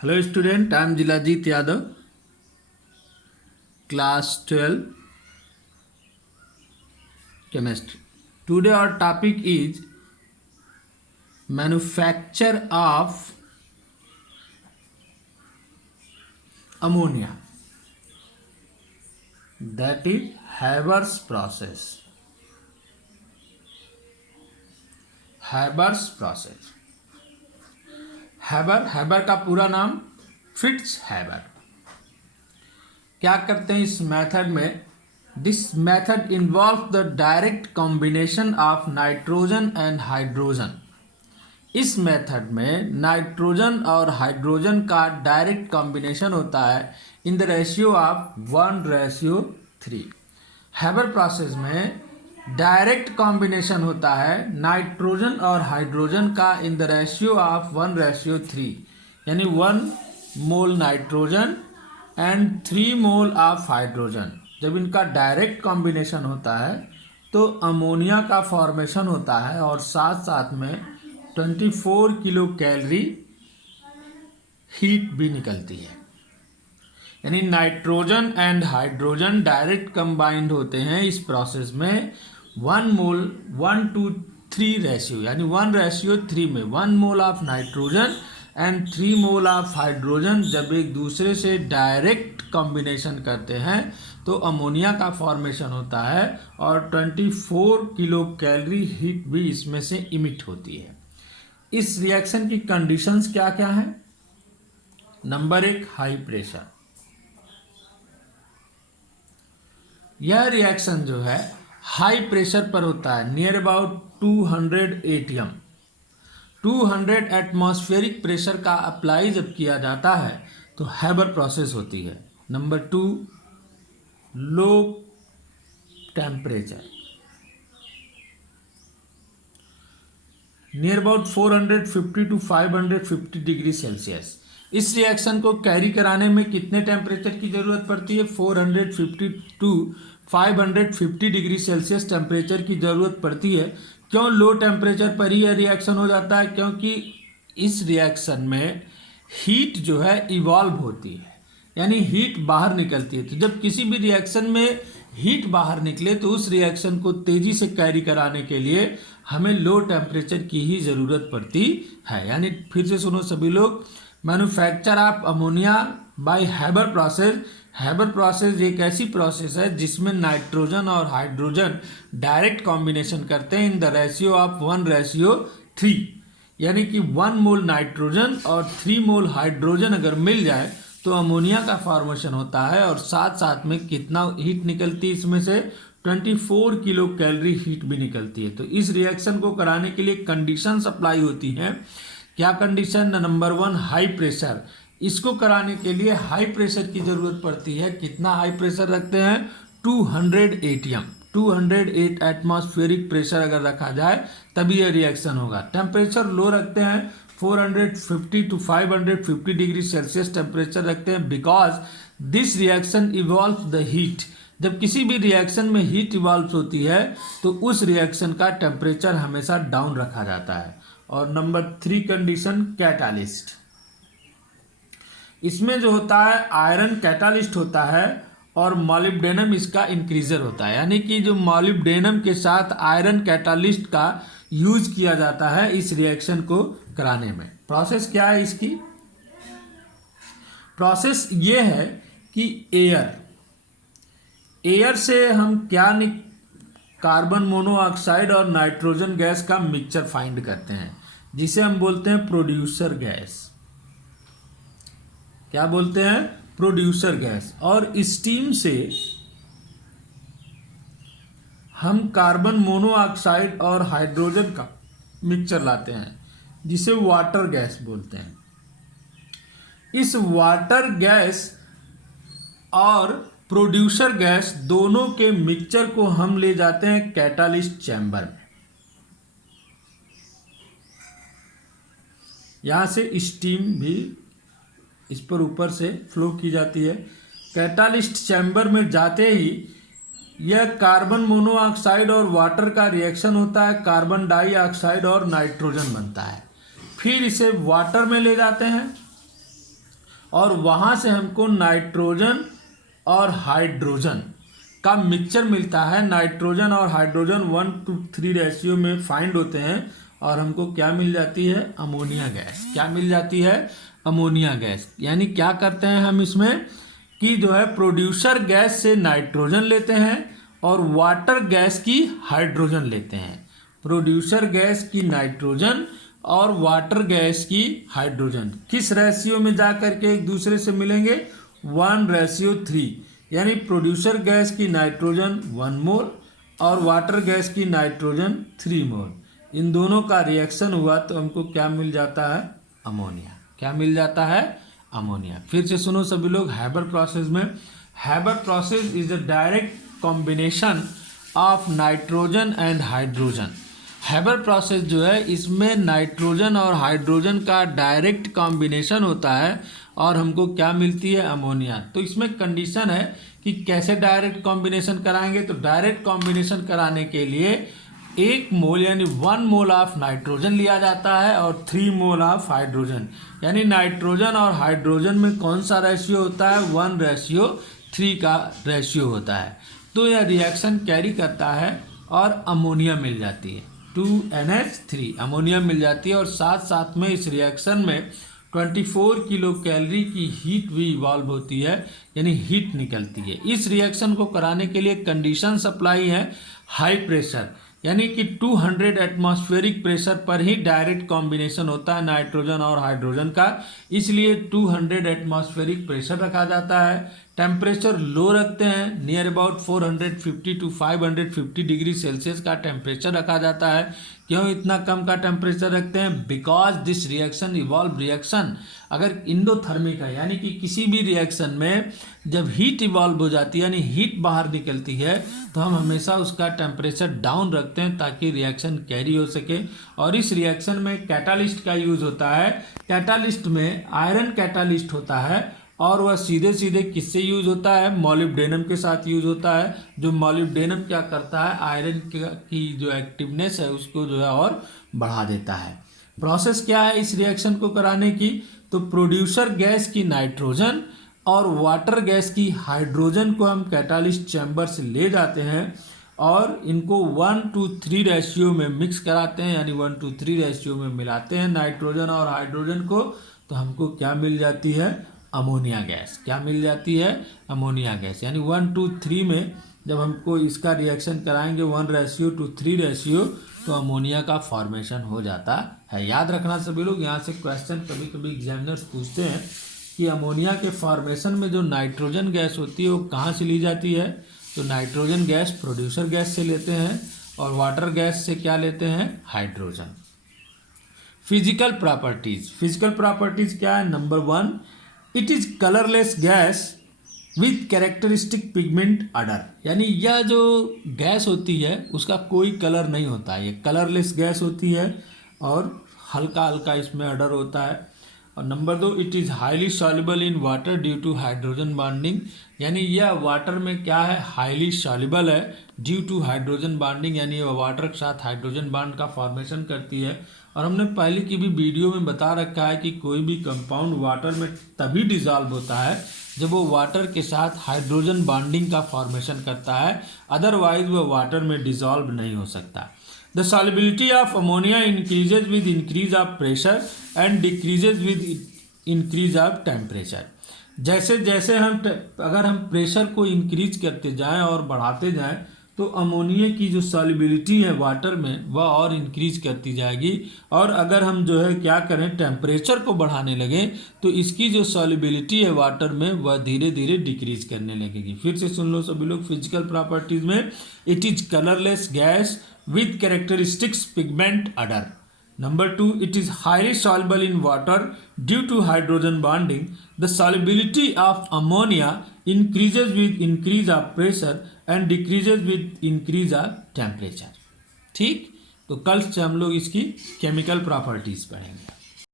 Hello student, I am Jilajit Yadav, class 12 chemistry. Today our topic is manufacture of ammonia, that is Haber's process. Haber's process. Haber का पूरा नाम Fritz Haber. क्या करते हैं इस method में? This method involve the direct combination of nitrogen and hydrogen. इस method में नाइट्रोजन और हाइड्रोजन का डायरेक्ट कॉम्बिनेशन होता है in the ratio of 1:3। Haber process में डायरेक्ट कॉम्बिनेशन होता है नाइट्रोजन और हाइड्रोजन का इन द रेशियो ऑफ 1:3, यानी 1 mole nitrogen and 3 mole of hydrogen. जब इनका डायरेक्ट कॉम्बिनेशन होता है तो अमोनिया का फॉर्मेशन होता है और साथ साथ में 24 किलो कैलोरी हीट भी निकलती है। यानी nitrogen and hydrogen direct combined होते हैं इस प्रोसेस में 1 मोल 1:3 रेशियो, यानी 1:3 में 1 mole of nitrogen and 3 mole of hydrogen जब एक दूसरे से डायरेक्ट कॉम्बिनेशन करते हैं तो अमोनिया का फॉर्मेशन होता है और 24 किलो कैलोरी हीट भी इसमें से इमिट होती है। इस रिएक्शन की कंडीशंस क्या क्या है? Number 1, high pressure. यह रिएक्शन जो है हाई प्रेशर पर होता है, near about 200 atm। 200 atmospheric pressure का अप्लाई जब किया जाता है तो हैबर प्रोसेस होती है। Number 2, low temperature, near about 450 to 550 degree Celsius. इस रिएक्शन को कैरी कराने में कितने टेम्परेचर की ज़रूरत पड़ती है? 450 to 550 डिग्री सेल्सियस टेम्परेचर की ज़रूरत पड़ती है। क्यों लो टेम्परेचर पर ही यह रिएक्शन हो जाता है? क्योंकि इस रिएक्शन में हीट जो है इवॉल्व होती है, यानी हीट बाहर निकलती है। तो जब किसी भी रिएक्शन में हीट बाहर निकले तो उस रिएक्शन को तेज़ी से कैरी कराने के लिए हमें लो टेम्परेचर की ही ज़रूरत पड़ती है। यानी फिर से सुनो सभी लोग, manufacture of ammonia bye Haber process. Haber process एक ऐसी प्रोसेस है जिसमें नाइट्रोजन और हाइड्रोजन डायरेक्ट कॉम्बिनेशन करते हैं इन द रेशियो ऑफ 1:3, यानी कि 1 मोल नाइट्रोजन और 3 मोल हाइड्रोजन अगर मिल जाए तो अमोनिया का फॉर्मेशन होता है और साथ साथ में कितना हीट निकलती है इसमें से 24 किलो कैलोरी हीट भी निकलती है। तो इस रिएक्शन को कराने के लिए कंडीशंस अप्लाई होती हैं। क्या कंडीशन? Number 1, high pressure. इसको कराने के लिए हाई प्रेशर की ज़रूरत पड़ती है। कितना हाई प्रेशर रखते हैं? 200 atm, 208 एटमॉस्फेरिक प्रेशर अगर रखा जाए तभी यह रिएक्शन होगा। टेम्परेचर लो रखते हैं, 450 to 550 डिग्री सेल्सियस टेम्परेचर रखते हैं, because this reaction evolve the heat. जब किसी भी रिएक्शन में हीट इवॉल्व होती है तो उस रिएक्शन का टेम्परेचर हमेशा डाउन रखा जाता है। और नंबर 3 कंडीशन, कैटालिस्ट। इसमें जो होता है आयरन कैटालिस्ट होता है और मॉलिब्डेनम इसका इंक्रीजर होता है, यानी कि जो मॉलिब्डेनम के साथ आयरन कैटालिस्ट का यूज किया जाता है इस रिएक्शन को कराने में। प्रोसेस क्या है इसकी? प्रोसेस ये है कि एयर से हम क्या कार्बन मोनोऑक्साइड और नाइट्रोजन गैस का मिक्सचर फाइंड करते हैं जिसे हम बोलते हैं प्रोड्यूसर गैस। क्या बोलते हैं? Producer gas. और स्टीम से हम कार्बन मोनोऑक्साइड और हाइड्रोजन का मिक्सचर लाते हैं जिसे वाटर गैस बोलते हैं। इस वाटर गैस और प्रोड्यूसर गैस दोनों के मिक्सचर को हम ले जाते हैं कैटालिस्ट चैम्बर में। यहाँ से स्टीम भी इस पर ऊपर से फ्लो की जाती है। कैटालिस्ट चैम्बर में जाते ही यह कार्बन मोनोऑक्साइड और वाटर का रिएक्शन होता है, कार्बन डाइऑक्साइड और नाइट्रोजन बनता है। फिर इसे वाटर में ले जाते हैं और वहाँ से हमको नाइट्रोजन और हाइड्रोजन का मिक्सचर मिलता है। नाइट्रोजन और हाइड्रोजन 1:3 रेशियो में फाइंड होते हैं और हमको क्या मिल जाती है? Ammonia gas. क्या मिल जाती है? Ammonia gas. यानी क्या करते हैं हम इसमें कि जो है प्रोड्यूसर गैस से नाइट्रोजन लेते हैं और वाटर गैस की हाइड्रोजन लेते हैं। प्रोड्यूसर गैस की नाइट्रोजन और वाटर गैस की हाइड्रोजन किस रेशियो में जा करके एक दूसरे से मिलेंगे? 1:3। यानी प्रोड्यूसर गैस की नाइट्रोजन 1 मोल और वाटर गैस की नाइट्रोजन 3 मोल। इन दोनों का रिएक्शन हुआ तो हमको क्या मिल जाता है? अमोनिया। क्या मिल जाता है? अमोनिया। फिर से सुनो सभी लोग, हैबर प्रोसेस में, Haber process is the direct combination of nitrogen and hydrogen. Haber process जो है इसमें नाइट्रोजन और हाइड्रोजन का डायरेक्ट कॉम्बिनेशन होता है और हमको क्या मिलती है? अमोनिया। तो इसमें कंडीशन है कि कैसे डायरेक्ट कॉम्बिनेशन कराएंगे। तो डायरेक्ट कॉम्बिनेशन कराने के लिए 1 मोल यानी 1 मोल ऑफ नाइट्रोजन लिया जाता है और 3 मोल ऑफ हाइड्रोजन। यानी नाइट्रोजन और हाइड्रोजन में कौन सा रेशियो होता है? 1:3 का रेशियो होता है। तो यह रिएक्शन कैरी करता है और अमोनिया मिल जाती है, 2NH3 अमोनिया मिल जाती है। और साथ साथ में इस रिएक्शन में 24 किलो कैलोरी की हीट भी इवॉल्व होती है, यानी हीट निकलती है। इस रिएक्शन को कराने के लिए कंडीशन सप्लाई है हाई प्रेशर, यानी कि 200 एटमॉस्फेरिक प्रेशर पर ही डायरेक्ट कॉम्बिनेशन होता है नाइट्रोजन और हाइड्रोजन का, इसलिए 200 एटमॉस्फेरिक प्रेशर रखा जाता है। टेम्परेचर लो रखते हैं, near about 450 to 550 degree Celsius का टेम्परेचर रखा जाता है। क्यों इतना कम का टेम्परेचर रखते हैं? Because this reaction evolve reaction अगर इंडोथर्मिक है, यानी कि किसी भी रिएक्शन में जब हीट इवॉल्व हो जाती है यानी हीट बाहर निकलती है तो हम हमेशा उसका टेम्परेचर डाउन रखते हैं ताकि रिएक्शन कैरी हो सके। और इस रिएक्शन में कैटालिस्ट का यूज़ होता है। कैटालिस्ट में आयरन कैटालिस्ट होता है और वह सीधे सीधे किससे यूज होता है? मॉलिब्डेनम के साथ यूज होता है। जो मॉलिब्डेनम क्या करता है? आयरन की जो एक्टिवनेस है उसको जो है और बढ़ा देता है। प्रोसेस क्या है इस रिएक्शन को कराने की? तो प्रोड्यूसर गैस की नाइट्रोजन और वाटर गैस की हाइड्रोजन को हम कैटालिस्ट चैम्बर से ले जाते हैं और इनको 1:3 रेशियो में मिक्स कराते हैं, यानी 1:3 रेशियो में मिलाते हैं नाइट्रोजन और हाइड्रोजन को। तो हमको क्या मिल जाती है? Ammonia gas. क्या मिल जाती है? Ammonia gas. यानी 1:3 में जब हमको इसका रिएक्शन कराएंगे 1:3 रेशियो तो अमोनिया का फॉर्मेशन हो जाता है। याद रखना सभी लोग, यहाँ से क्वेश्चन कभी कभी एग्जामिनर्स पूछते हैं कि अमोनिया के फॉर्मेशन में जो नाइट्रोजन गैस होती है वो कहाँ से ली जाती है? तो नाइट्रोजन गैस प्रोड्यूसर गैस से लेते हैं और वाटर गैस से क्या लेते हैं? Hydrogen. Physical properties. Physical properties क्या है? Number 1, it is colourless gas with characteristic pigment odour. यानी यह जो गैस होती है उसका कोई कलर नहीं होता है, ये कलरलेस गैस होती है और हल्का हल्का इसमें अडर होता है। और number 2, it is highly soluble in water due to hydrogen bonding. यानी यह वाटर में क्या है? हाईली सॉल्युबल है ड्यू टू हाइड्रोजन बॉन्डिंग, यानी वह वाटर के साथ हाइड्रोजन बॉन्ड का फॉर्मेशन करती है। और हमने पहले की भी वीडियो में बता रखा है कि कोई भी कंपाउंड वाटर में तभी डिजॉल्व होता है जब वो वाटर के साथ हाइड्रोजन बॉन्डिंग का फॉर्मेशन करता है, अदरवाइज वह वाटर में डिजॉल्व नहीं हो सकता। The solubility of ammonia increases with increase of pressure and decreases with increase of temperature। जैसे जैसे अगर हम प्रेशर को इंक्रीज करते जाएं और बढ़ाते जाएं तो अमोनिया की जो सॉल्युबिलिटी है वाटर में वह और इंक्रीज करती जाएगी। और अगर हम जो है क्या करें, टेम्परेचर को बढ़ाने लगें तो इसकी जो सॉल्युबिलिटी है वाटर में वह धीरे धीरे डिक्रीज करने लगेगी। फिर से सुन लो सभी लोग, फिजिकल प्रॉपर्टीज में it is colourless gas with characteristics pigment odor. Number 2, it is highly soluble in water due to hydrogen bonding. The solubility of ammonia increases with increase of pressure and decreases with increase of temperature। ठीक, तो कल से हम लोग इसकी chemical properties पढ़ेंगे।